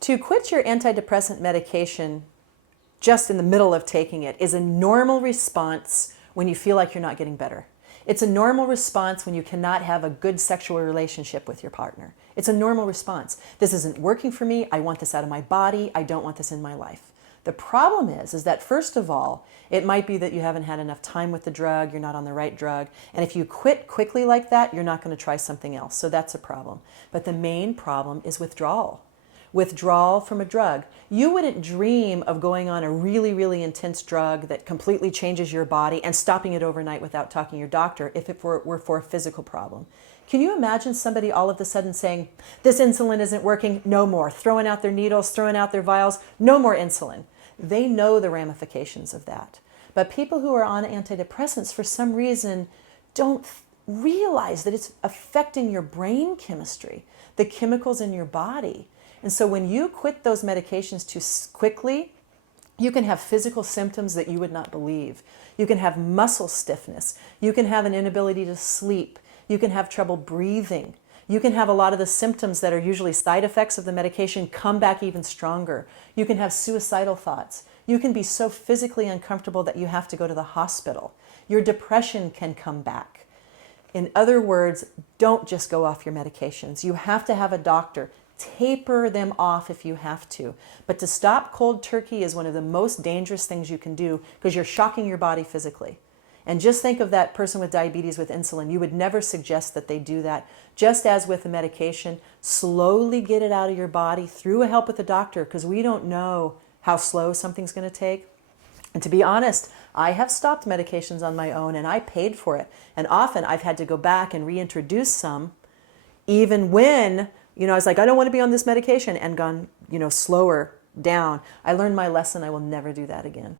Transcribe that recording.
To quit your antidepressant medication just in the middle of taking it is a normal response when you feel like you're not getting better. It's a normal response when you cannot have a good sexual relationship with your partner. It's a normal response. This isn't working for me. I want this out of my body. I don't want this in my life. The problem is that first of all, it might be that you haven't had enough time with the drug, you're not on the right drug, and if you quit quickly like that, you're not going to try something else. So that's a problem. But the main problem is withdrawal. Withdrawal from a drug. You wouldn't dream of going on a really, really intense drug that completely changes your body and stopping it overnight without talking to your doctor if it were for a physical problem. Can you imagine somebody all of a sudden saying, this insulin isn't working, no more, throwing out their needles, throwing out their vials, no more insulin? They know the ramifications of that. But people who are on antidepressants for some reason don't realize that it's affecting your brain chemistry, the chemicals in your body. And so when you quit those medications too quickly, you can have physical symptoms that you would not believe. You can have muscle stiffness. You can have an inability to sleep. You can have trouble breathing. You can have a lot of the symptoms that are usually side effects of the medication come back even stronger. You can have suicidal thoughts. You can be so physically uncomfortable that you have to go to the hospital. Your depression can come back. In other words, don't just go off your medications. You have to have a doctor. Taper them off if you have to. But to stop cold turkey is one of the most dangerous things you can do because you're shocking your body physically. And just think of that person with diabetes with insulin. You would never suggest that they do that. Just as with the medication, slowly get it out of your body through help with a doctor because we don't know how slow something's going to take. And to be honest, I have stopped medications on my own and I paid for it. And often I've had to go back and reintroduce some even when I was like, I don't want to be on this medication and gone, slower down. I learned my lesson. I will never do that again.